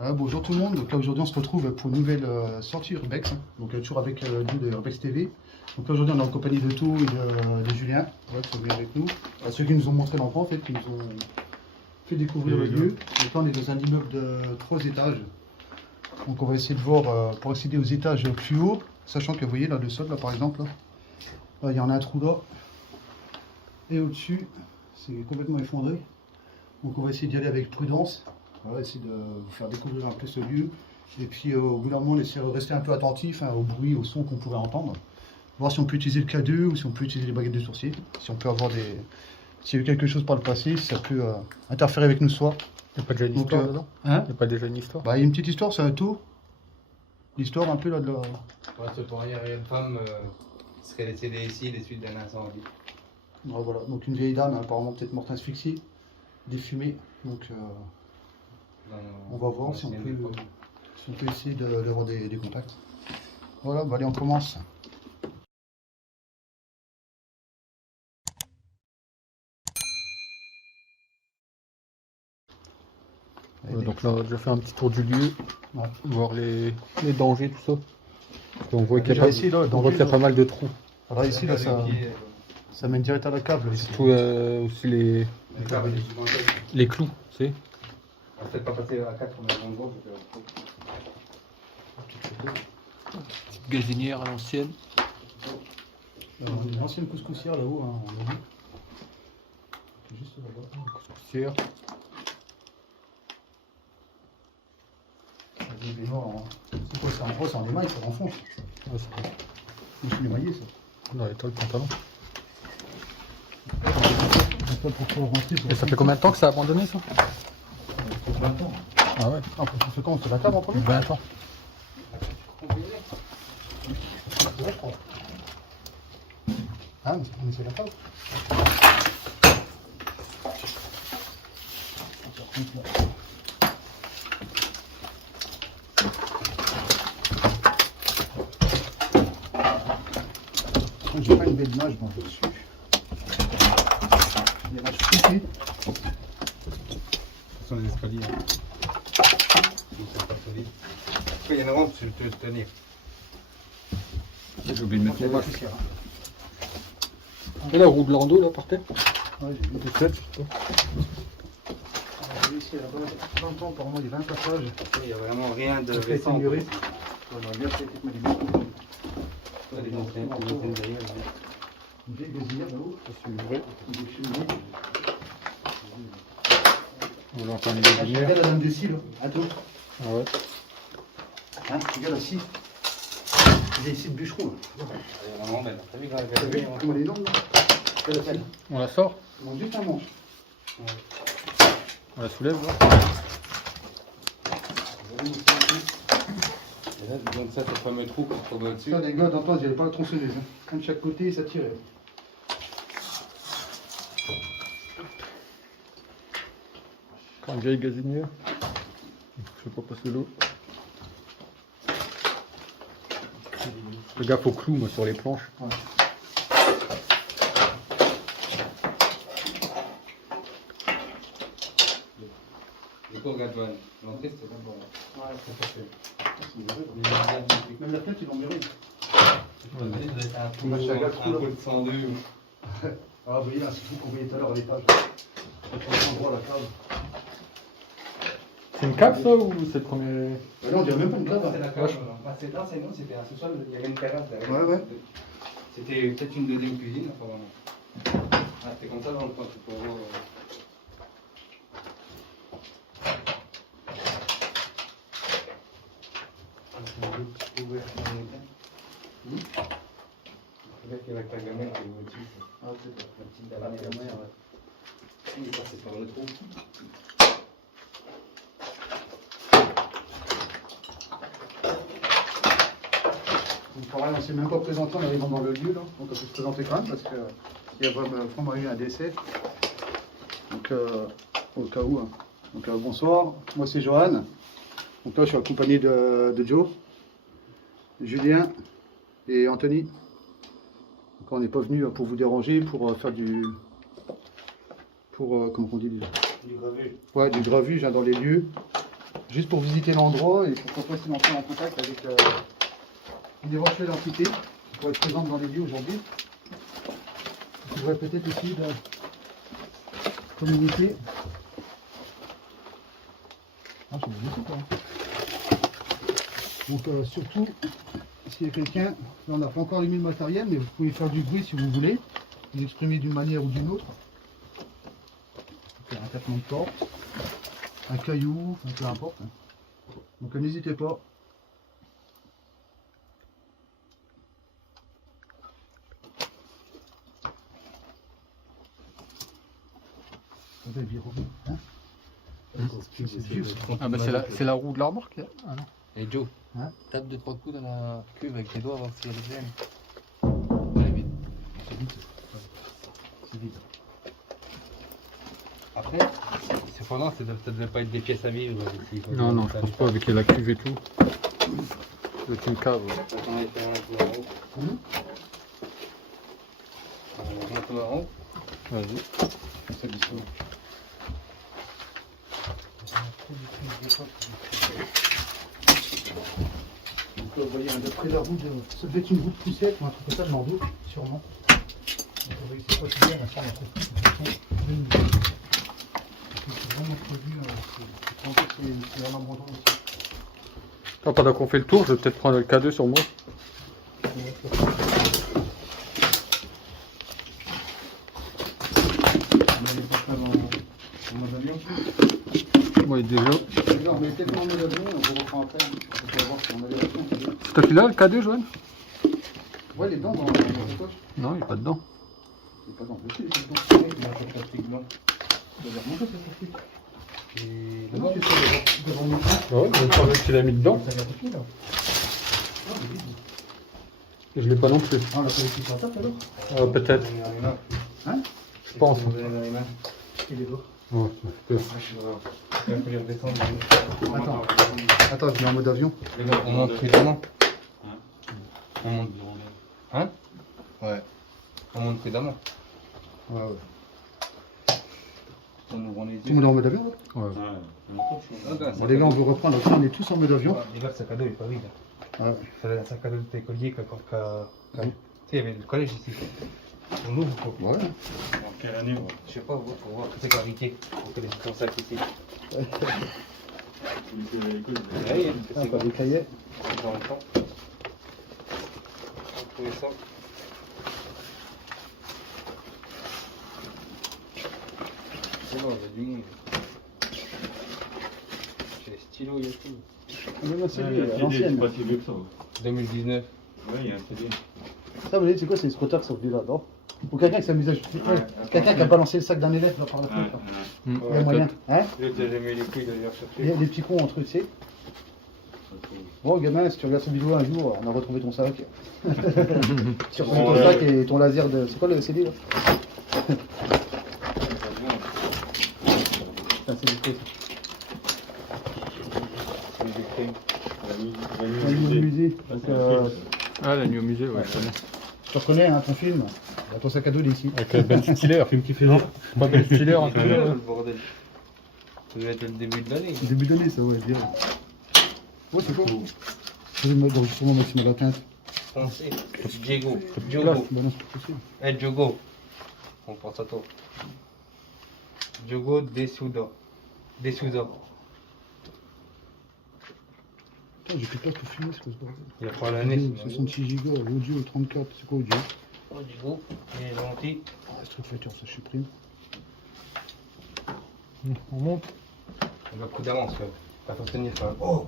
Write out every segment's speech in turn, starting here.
Bonjour tout le monde, donc là aujourd'hui on se retrouve pour une nouvelle sortie Urbex, donc toujours avec nous de Urbex TV. Donc là aujourd'hui on est en compagnie de Tout et de Julien, qui sont venus avec nous. Ceux qui nous ont montré l'endroit en fait, qui nous ont fait découvrir le lieu. Donc là on est dans un immeuble de 3 étages. Donc on va essayer de voir pour accéder aux étages plus hauts, sachant que vous voyez là le sol là par exemple, là, il y en a un trou là. Et au-dessus, c'est complètement effondré. Donc on va essayer d'y aller avec prudence. On va essayer de vous faire découvrir un peu ce lieu. Et puis au bout d'un moment, on essaie de rester un peu attentif au bruit, au son qu'on pourrait entendre. Voir si on peut utiliser le K2 ou si on peut utiliser les baguettes de sourcier. Si on peut avoir des... S'il y a eu quelque chose par le passé, si ça peut interférer avec nous soir. Il n'y a pas déjà une histoire dedans? Hein? Il n'y a pas déjà une histoire? Bah, il y a une petite histoire, c'est un tout. L'histoire un peu là de la... Ouais, c'est pour dire, il y a une femme qui serait décédée ici des suites d'un incendie. Voilà, donc une vieille dame, apparemment peut-être morte asphyxiée, défumée. Donc on va voir si on peut essayer d'avoir des contacts. Voilà, bah allez, on commence. Donc là, on a déjà fait un petit tour du lieu, Ouais. voir les dangers, tout ça. Parce qu'on voit qu'il y a, Déjà ici, là, le danger, pas mal de trous. Alors ici, là, ça mène direct à la cave. Là, ici. Surtout aussi les clous, tu sais. Peut-être pas passer à 4, mais en gros, Petite gazinière à l'ancienne. Une ancienne couscoussière là-haut, hein, on l'a vu. Juste là-bas. Couscoussière. C'est quoi, c'est en gros, c'est en émail, ça renfonce. Ouais, c'est vrai. Je suis émaillé, ça. Dans les toiles pantalon. Je sais pas pourquoi rentrer. Et ça fait combien de temps que ça a abandonné, ça? 20 ans. Ah ouais. Ah, ça fait quand? C'est la table en premier? 20 ans. C'est vrai, je crois. Ah, mais c'est la table. J'ai pas une belle image moi dessus. Il y a la chouette. Ce sont les escaliers. Il y en a un, tu peux tenir. J'ai oublié de mettre Il y mon a la masque. poussière. Et la roue de Lando, là, par terre? Ouais, j'ai vu. Peut-être, je sais pas. Ici, là-bas, 20 ans, apparemment, il y a 20 passages. Il n'y a vraiment rien de Ça fait récent. muré. On aurait bien fait peut-être mettre des murs. Une vieille gazinière là-haut. Ça, c'est vrai. Des cheminées. On va encore une Regarde gazinière. la dame des scies, là. Attends. Ah ouais. Hein, regarde la scie. Il y a ici le bûcheron, là. Elle est vraiment belle. T'as vu quand elle T'as vu est comment elle est énorme, là? Regarde la pelle. On la sort? Il manque juste un manche. On la soulève, là? Et là, donc ça, c'est le fameux trou qu'on trouve au-dessus. Ça, les gars, d'antan, ils n'avaient pas la tronçonneuse. Hein. Un de chaque côté, ça tirait. Encore une vieille gazinière. Je sais pas passer l'eau. Le gars, faut clou, moi, sur les planches. Ouais. Du coup, regarde, Joanne. L'entrée, c'était pas bon. Ouais, c'est parfait. Même la fenêtre, ils l'ont muré. Un peu de 102. Ah, vous voyez, là, c'est tout qu'on voyait tout à l'heure à l'étage. On voit la cave. C'est une cave, ça, ou c'est le premier? Bah là, on dirait même pas une cave. C'est la Hein. cave. C'est là, c'est nous, c'était un sous-sol, il y avait une terrasse derrière. Ouais, ouais. C'était peut-être une deuxième cuisine, apparemment. Ah, c'était comme ça dans le coin, tu peux voir. Peut-être qu'il y avait ta gamelle qui est au-dessus. Ah, peut-être. La petite dalle de la mer, ouais. Il est passé par le trou. Donc, pareil, on ne s'est même pas présenté en arrivant dans le lieu, là. Donc, on peut se présenter quand même parce qu'il y a vraiment eu un décès. Donc, au cas où. Hein. Donc, bonsoir, moi c'est Johan. Donc, là, je suis accompagné de Joe, Julien et Anthony. Donc, on n'est pas venu pour vous déranger, pour faire du. Comment on dit déjà? Du gravu. Ouais, du gravuge hein, dans les lieux. juste pour visiter l'endroit et pourquoi pas essayer d'entrer en contact avec une éventuelle entité qui pourrait être présente dans les lieux aujourd'hui. On pourrait peut-être essayer de communiquer. Ah, c'est bien aussi, quoi. Donc surtout, s'il y a quelqu'un, là on n'a pas encore allumé le matériel, mais vous pouvez faire du bruit si vous voulez, vous exprimer d'une manière ou d'une autre. Donc, un tapement de porte, un caillou, enfin, peu importe. Donc n'hésitez pas. Hein, c'est vieux, ça. Ah bah c'est la roue de la remorque là. Ah non. Et Joe, Hein, tape 2-3 coups dans la cuve avec tes doigts, voir si elle est pleine. Elle est vide. c'est vide. C'est vide. Après, cependant, ça devait pas être des pièces à vivre. Non, non, je pense pas avec la cuve et tout. Avec une cave. Ouais. On va faire un peu en haut. On monte en haut. Vas-y. C'est du tout. Donc vous voyez, d'après la roue, ça devait être une roue de poussette ou un truc comme ça, je m'en doute, sûrement. Donc on va essayer de quoi c'est bien, ça on trouve plus de toute façon. C'est vraiment prévu, c'est un abandon aussi. Attends, pendant qu'on fait le tour, je vais peut-être prendre le K2 sur moi. Ouais, déjà. On met peut-être en mode avion, on vous reprend après. On va voir si on a des réactions. C'est toi qui l'as, le K2, Joanne? Ouais, les dents dans la poche. Non, il est pas dedans. C'est pas dans le dossier, les dents. Il y a un peu de plastique blanc. Tu vas les remonter, cette plastique. Et Non, tu sais, devant le micro. Ouais, je me parlais qu'il a mis dedans. Ça vient de qui, là? Ah, mais vide. Je l'ai pas non plus. Ah, on l'a pas laissé sur la table alors? Peut-être. Hein? Je pense. Il est lourd. Ouais, ça fait peur. Attends. Attends, je mets en mode avion. On monte prudemment. On monte. Hein? Ouais. On monte prudemment. Ouais, ouais. On ouvre les Tout le monde est en mode avion là? Ouais. Bon, les gars, on veut reprendre. Là, on est tous en mode avion. Les gars, le sac à dos il est pas vide. Ouais. C'est un sac à dos de tes colliers Tu sais, il y avait le collège ici. On l'ouvre ou pas? Ouais. En quelle année? Je sais pas, faut voir que c'est clarifié. On connaît ton sac ici. Ah, C'est pas des cahiers. dans le temps. Tous les sacs. C'est bon, il y a du monde. J'ai les stylos, il y a tout. Mais moi, c'est lui, à l'ancienne. pas si vieux que ça. 2019. Ouais, il y a un CD. Ça, vous voyez, c'est quoi? C'est les squatters qui sont venus là-dedans. Ou quelqu'un qui s'amuse à jeter. Quelqu'un qui a balancé le sac d'un élève là par la fenêtre. Là. Il y a moyen. Hein? L'autre, il a jamais eu les couilles d'aller Il y chercher. a des petits cons entre eux, tu sais. Bon, gamin, si tu regardes cette vidéo un jour, on a retrouvé ton sac. Tu retrouves ton sac et ton laser de. C'est quoi le CD là? Ah, c'est du coup. La Un musée. Donc, Ah, la nuit au musée, ouais, je connais. tu reconnais hein, ton film. Ton sac à dos, il est ici. Avec Ben Stiller. Film qui fait non? Pas Ben Stiller, un peu. Le bordel. Ça doit être le début de l'année. Début d'année, ça, ouais, bien. Ouais, c'est quoi? C'est le mode d'enregistrement maximal atteinte. Français. Diego. Place, Diogo. bah non, c'est pas possible. Eh, Diogo. On pense à toi. Diogo Desouda. Desouda. Putain, j'ai plus de place pour filmer, c'est quoi ce bordel? Il a pas l'année. 66 Go, l'audio 34, c'est quoi audio? Oh, Diogo. Il est gentil. Ah, Street Fighter, ça je supprime. On monte. Il a coup d'avance, ouais. Il faut se tenir quand même. Oh.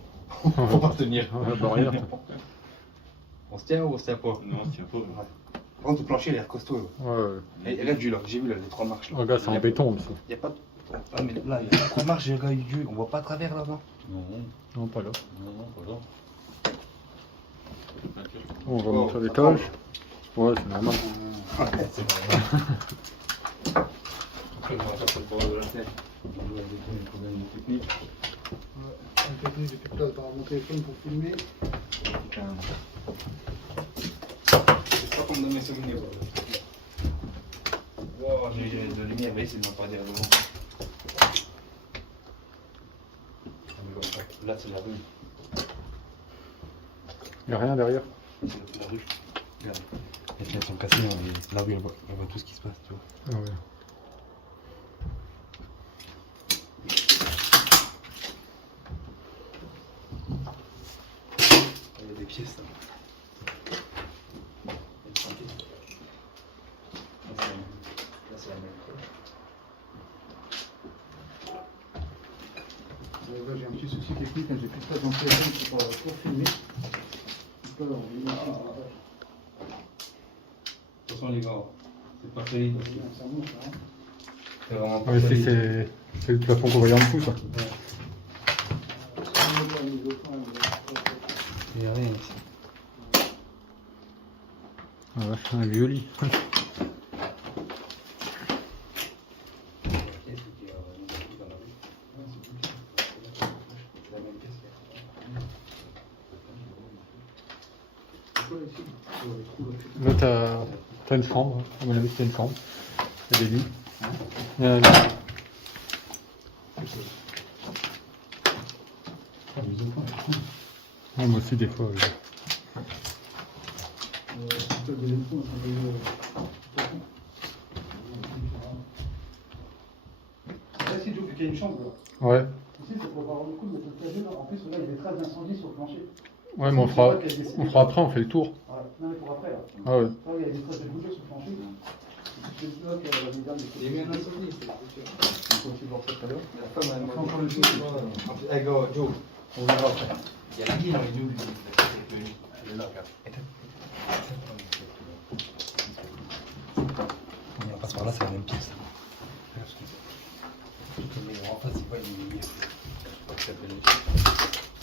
Faut pas se tenir. La barrière. On se tient ou on se tient pas? Non, c'est pas. Par contre, le plancher, il a l'air costaud. Ouais. Et regarde, Dieu, là, j'ai vu là, les 3 marches. Là. Regarde, c'est en béton aussi. Il n'y a pas de. Ah, mais là, il y a 3 marches, j'ai regardé Dieu. On voit pas à travers là-bas. Non, Non, pas là. non, pas là. On va monter à l'étage. Ouais, c'est normal. C'est pas vrai. Après, on va faire le bord de la fenêtre. On doit des problèmes de technique. J'ai plus de place dans mon téléphone pour filmer. C'est pas comme dans mes souvenirs. Wow, j'ai eu de la lumière, mais c'est de m'en pas dire devant. Là, c'est la rue. Il n'y a rien derrière. C'est la rue. Regarde. Les fenêtres sont cassées, hein, et la rue, elle voit tout ce qui se passe, tu vois. Ah ouais. Il y a des pièces, là. Là, c'est la même. Là, j'ai un petit souci technique, hein, j'ai plus de place dans le téléphone pour filmer. De toute façon, les gars, c'est pas terrible. Ça monte, hein. C'est vraiment Ah pas mais terrible. c'est le plafond qu'on voyait en dessous, ça. Il y a rien ici. Ah vache, un vieux lit. Là, t'as une chambre. À mon avis, c'est une chambre. Il y a des lits. Il y a un lit. Ah, moi aussi, des fois. Oui. Là, si Joe, vu qu'il y a une chambre, là. Ouais. Ici, ça pourrait pas avoir le coup de mettre le clavier, là. En plus, là, il y a des traces d'incendie sur le plancher. Ouais, mais on fera après, on fait le tour. Ouais. Non, mais pour après, là. Ah ouais. Là, il y a des traces de bouger sur le plancher. C'est le bloc, la médiane des Il y a eu un incendie, c'est sûr. On peut aussi voir ça tout à l'heure. La femme a On fait encore le tour. Eh, gars, Joe, on verra après. Il y a la guille dans les Joe. Elle est là, regarde. On passe par là, c'est la même pièce. Mais en face, c'est pas une lumière.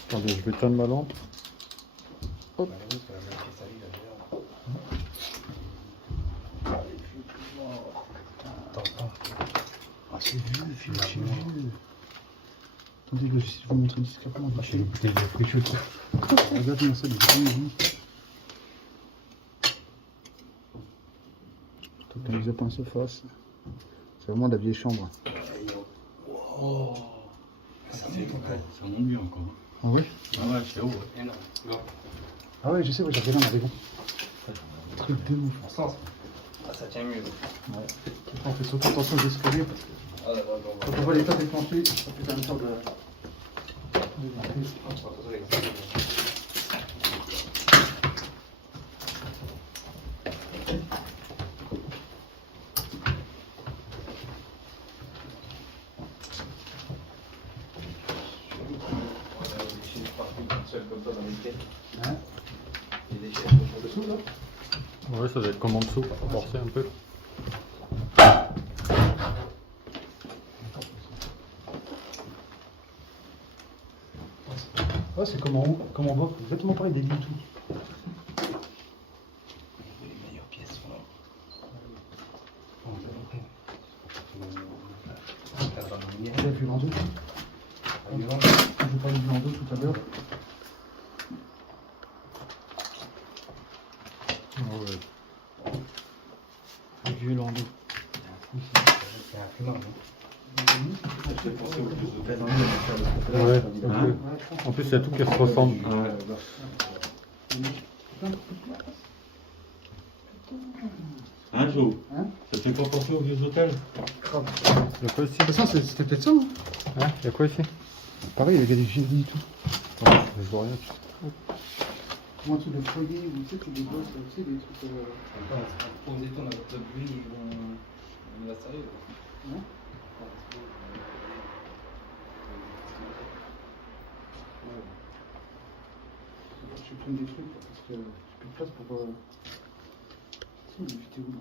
Attendez, je vais éteindre ma lampe. Hop. Ah, c'est vieux, vieux, c'est vieux. Attendez, je vais vous montrer discrètement. C'est une bouteille de fricheux. Regardez ça, les vieux. Quand ils appellent se face. C'est vraiment de la vieille chambre. Oh, ça monte bien encore. Ah ouais? Ah ouais, c'est haut. Énorme. Ah ouais, je sais, ouais, j'ai regardé en arrivant. Truc de ouf. En sens. Ah, ça tient mieux. Ouais. On fait surtout attention aux escaliers parce que Ah, d'accord, quand on voit l'état des planchers, ça fait une sorte de. Hein? En dessous là? Ouais, ça doit être comme en dessous, pour forcer un peu. Ouais, c'est comme en haut, comme en bas, exactement pareil, des lits et tout. Les meilleures pièces sont là. On a vu l'en deux. On vous parlait du landau tout à l'heure. Ah ouais. Un vieux landau. C'est un fumeur, non? Ouais, en plus, il y a tout qui se ressemble. Hein, Joe? Hein? Ça te fait pas penser aux vieux hôtels? Grave. Il y a quoi ici? De toute façon, c'était peut-être ça, hein? Hein? Il y a quoi ici? Pareil, il y a des vieux lits et tout. Attends, je vois rien. Ou un truc de foyer, ou tu sais, c'est des bosses, tu sais, des trucs. Pour me détendre avec le bruit, on va sérieux. Non? Je vais prendre des trucs là, parce que j'ai plus de place pour. Si, mais j'étais où là?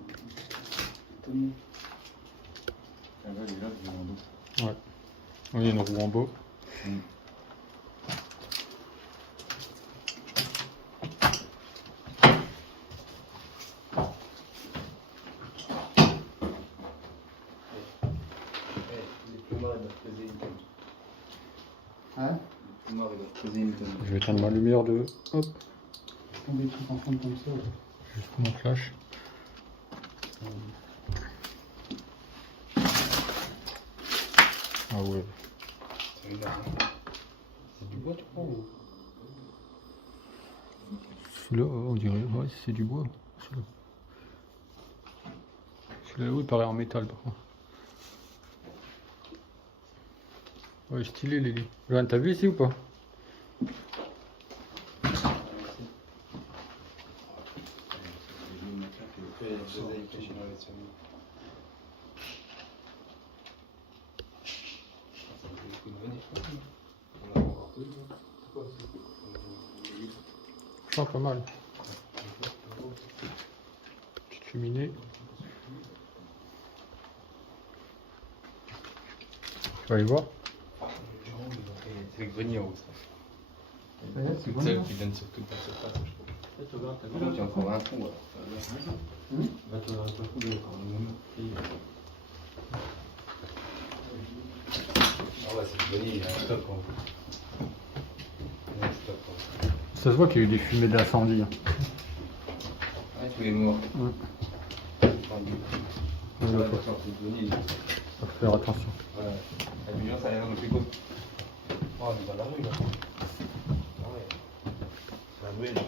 Tellement. Ah ouais, il est là, le landau. Ouais. Oui, il y a une roue en beau. Les plumards, ils doivent peser une tonne. Hein? Les plumards, ils doivent peser une tonne. Je vais éteindre ma lumière de. Hop, Je prends des trucs en fond comme ça. Là. juste mon flash. Ah ouais. C'est énorme. C'est du bois, tu crois ou... Celui-là, on dirait, ouais, c'est du bois. Celui-là. Celui-là, oui, il paraît en métal par contre. Ouais, stylé les lits. Johan, t'as vu ici ou pas? Je sens pas mal. Petite cheminée. Tu vas aller voir? C'est le grenier en haut, ça. C'est C'est celle qui donne sur toute la surface, je trouve. Il y a encore un trou, alors. Ah ouais, c'est le grenier, il y a un stock en haut. Il y a un stock en haut. Ça se voit qu'il y a eu des fumées d'incendie. Hein. Ouais, tous les morts. Ouais. Ouais, Ouais, faut faire attention. Voilà. La vigilance, elle est dans le frigo. Oh, on est dans la rue, là. Ah ouais. La rue, là.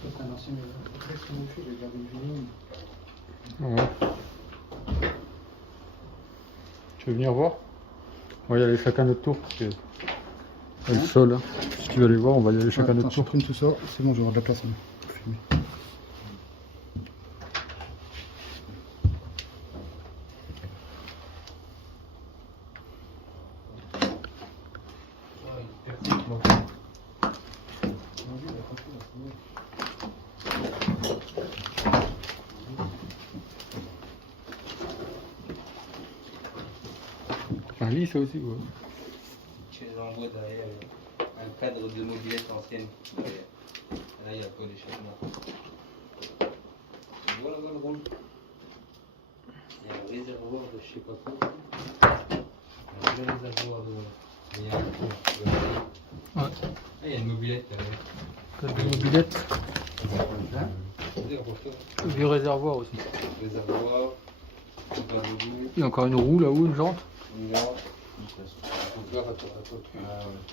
C'est un ancien j'ai gardé le vinyle. Ouais. Tu veux venir voir? On va y aller chacun notre tour parce que il y a le sol. Hein. Si tu veux aller voir, on va y aller chacun notre Je tour. supprime tout ça, c'est bon, je vais avoir de la place hein, pour filmer. Un lit, ça aussi, ouais. Chaise en bois derrière, un cadre de mobilette ancienne derrière. Là, il y a pas d'échappement. Voilà, voilà le rôle. Il y a un réservoir de je sais pas quoi. Un vrai réservoir de. Il y a un trou. Ouais. Ah, il y a une mobilette derrière. Cadre de mobilette. Hein? Du réservoir aussi. Réservoir, un tableau d'eau, Il y a encore une roue là-haut, une jante. une lampe. Donc là,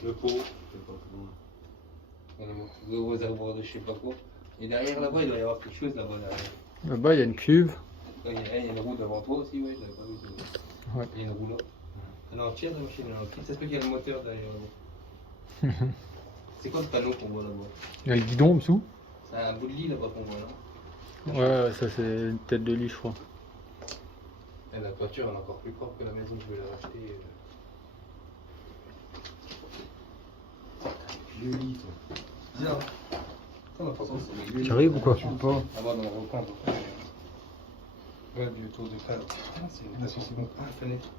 le pot. Le réservoir de je sais pas quoi. Et derrière là-bas, il doit y avoir quelque chose là-bas derrière. Là-bas, il y a une cuve. Il y a une roue devant toi aussi, ouais, j'avais pas vu ça. Ouais. Il y a une roue là. Elle est entière la machine, elle est entière. Ça se peut qu'il y a le moteur derrière là-bas. C'est quoi le panneau qu'on voit là-bas? Il y a le guidon en dessous. C'est un bout de lit là-bas qu'on voit là. Ouais, ça c'est une tête de lit, je crois. Et la toiture elle est encore plus propre que la maison, je vais la racheter. Le lit, toi. Bizarre. Ça, on a pas sens, c'est le lit. Tu arrives ou quoi? Je sais pas. Ah bah, dans le recoin, ouais, du tour de table. Ah, c'est bon. Ah, fenêtre.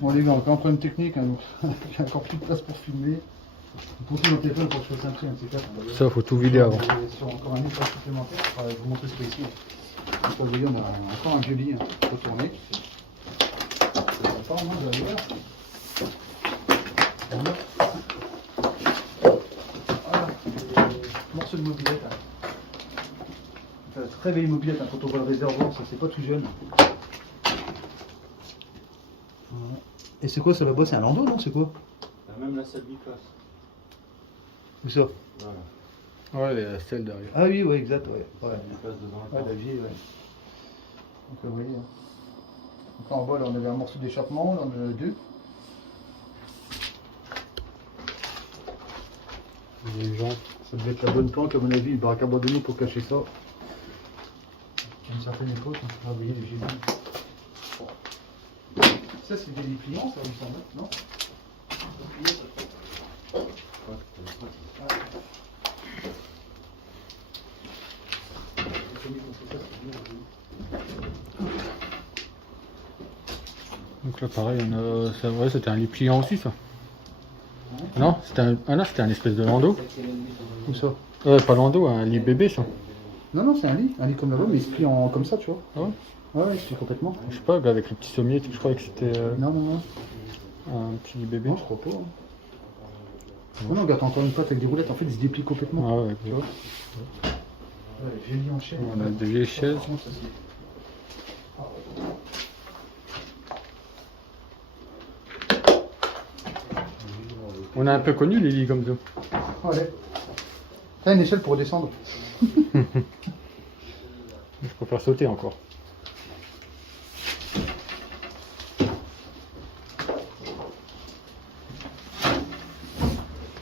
Bon les gars, encore un problème technique, hein, donc il y a encore plus de place pour filmer. Pour tout mon téléphone pour que je fasse un prix, un C4. Ça, faut tout vider avant. Sur encore un espace supplémentaire, je vais vous montrer ce qu'il y a ici. Donc, vous voyez, on a encore un vieux lit hein, retourné. Apparemment, je vais aller voir. Voilà, morceau de mobilette. Hein. Enfin, très belle mobilette, hein, quand on voit le réservoir, ça c'est pas tout jeune. Voilà. Et c'est quoi ça là-bas? C'est un landau, non? C'est quoi? Même la salle biplace. Où ça? Voilà. Ouais, il y a celle derrière. Ah oui, ouais, exact, ouais. Ouais, Il y a une place devant la ouais porte. la vieille, ouais. Donc vous voyez. Hein. Donc là en bas, là, on avait un morceau d'échappement, là on en a deux. Il y a une jante. Ça devait être la bonne planque, à mon avis, le baraque abandonné pour cacher ça. À une certaine époque, hein. Vous voyez les génies. Ça, c'est des lits pliants, ça, il me semble, non? Donc là, pareil, on a... ça, ouais, c'était un lit pliant aussi, ça. Non, c'était un... Ah non, c'était un espèce de landau. Où ça? Pas landau, un lit bébé, ça. Non, non, c'est un lit comme là-bas, mais il se plie comme ça, tu vois. Ah ouais? Ouais, ouais, il se plie complètement. Je sais pas, avec le petit sommier, je croyais que c'était Non, non, non. un petit bébé. Non, je crois pas. Non, non, regarde, encore une fois, avec des roulettes, en fait, il se déplie complètement. Ah ouais, Tu vois. Ouais, les vieux lits en chaîne. on a des vieilles chaises. Franchement, ça, c'est- On a un peu connu les lits comme ça. Ouais. T'as une échelle pour descendre. Je préfère sauter encore.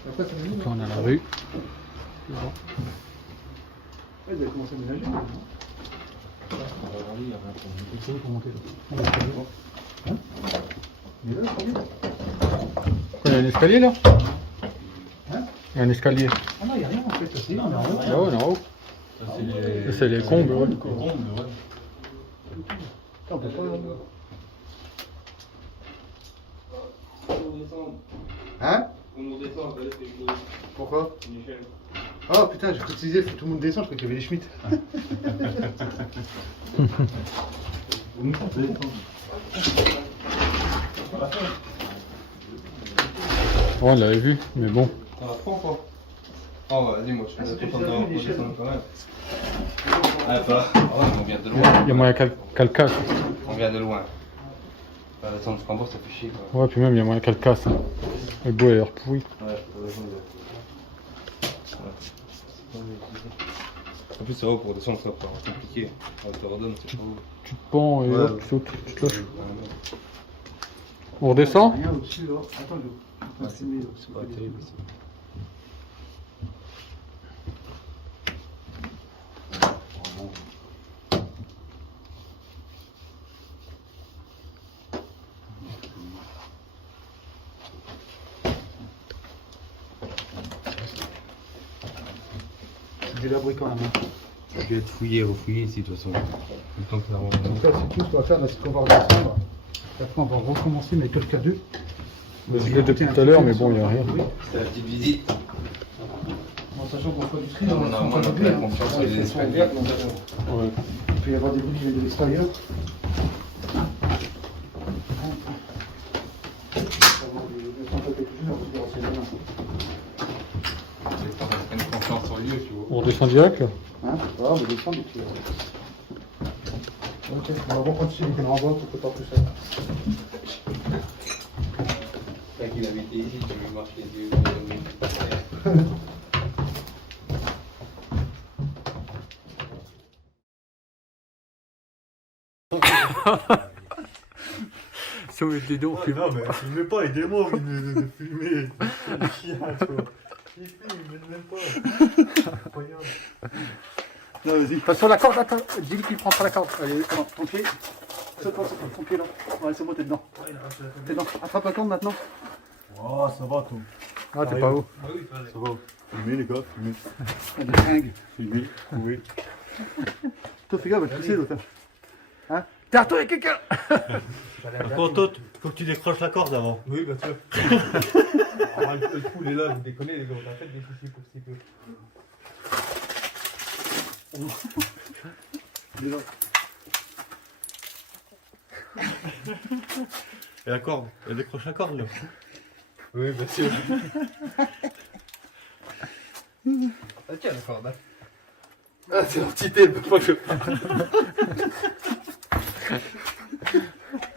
Après, ça Donc là, on a la rue. Ouais, vous avez commencé à ménager. Il faut pour monter là. Hein? Il est là, le premier. Il y a un escalier là? Hein? Il y a un escalier. Ah non, il n'y a rien en fait. C'est en haut. Ah ouais, en haut. Ça, c'est les... C'est les combles, ouais. Les combles, ouais. Ah, on peut pas. Hein? Pourquoi? Oh putain, j'ai précisé, faut que tout le monde descende, je crois qu'il y avait les Schmitt. Oh, on l'avait vu, mais bon. Ça va pas ou pas? Oh, vas-y, moi, je suis content d'avoir posé ça quand même. Ah, bah, on vient de loin. Il y a moyen qu'elle le casse. On vient de loin. Pas descendre jusqu'en bas, ça fait chier, quoi. Ouais, puis même, il y a moyen qu'elle le casse. Hein. Le bois est l'air pourri. Ouais, en plus, c'est haut pour descendre, ça va être compliqué. On te redonne, c'est pas haut. Tu te pends et Ouais. hop, tu sautes, tu te lâches. On redescend? Rien au-dessus là. Attends, je vais filmer là. C'est pas terrible ici. C'est délabré quand même. Hein. Je vais être fouillé, refouillé ici, de toute façon. Le temps que ça rentre. Donc là, c'est tout ce qu'on va faire, là, c'est qu'on va redescendre. Et après, on va recommencer, mais quelques cas 2. Je l'ai depuis tout à l'heure, mais bon, il n'y a rien. C'est la petite visite. En sachant qu'on fait du tri, Non, on non, va moi, faire on du a tri. confiance sur Ouais, les ils sont escaliers. ouverts, donc, Ouais. il peut y avoir des bruits qui viennent de l'extérieur. Une confiance sur lieu, tu vois. On redescend direct là? Hein? Ouais, on va descendre et puis. Ok, on va reprendre celui qui est en bas pour que pas tout ça. Quand il habitait ici, tu lui marches les yeux. Si on met des dents, Ouais, non, mais filmez pas, aidez-moi au lieu de filmer. C'est le chien, tu vois. Il filme, il m'aide même pas. Incroyable. Non, vas-y. Passe sur la corde, attends. Dis-lui qu'il prend pas la corde. Allez, comment? Ton pied. Saute pas, ton pied là. Ouais, c'est bon, t'es dedans. T'es dedans. Attrape la corde maintenant. Oh, ça va, tout. Ah, t'es pas haut. Ça va. Filmez, les gars, filmez. Il y a des fringues. Filmez, oui. Toi, fais gaffe, va te pousser l'autre. Hein? Derrière toi, il y a quelqu'un. Par contre, toi, faut que tu décroches la corde avant. Oui, bien sûr. Ah, le fou, il est là, vous déconnez, les gars, on a fait des soucis pour ce peu. Il est là. Et la corde, elle décroche la corde, là. Oui, bien sûr. Ah, tiens, la corde, hein. Ah, c'est l'entité, elle peut pas que je...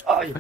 Aïe.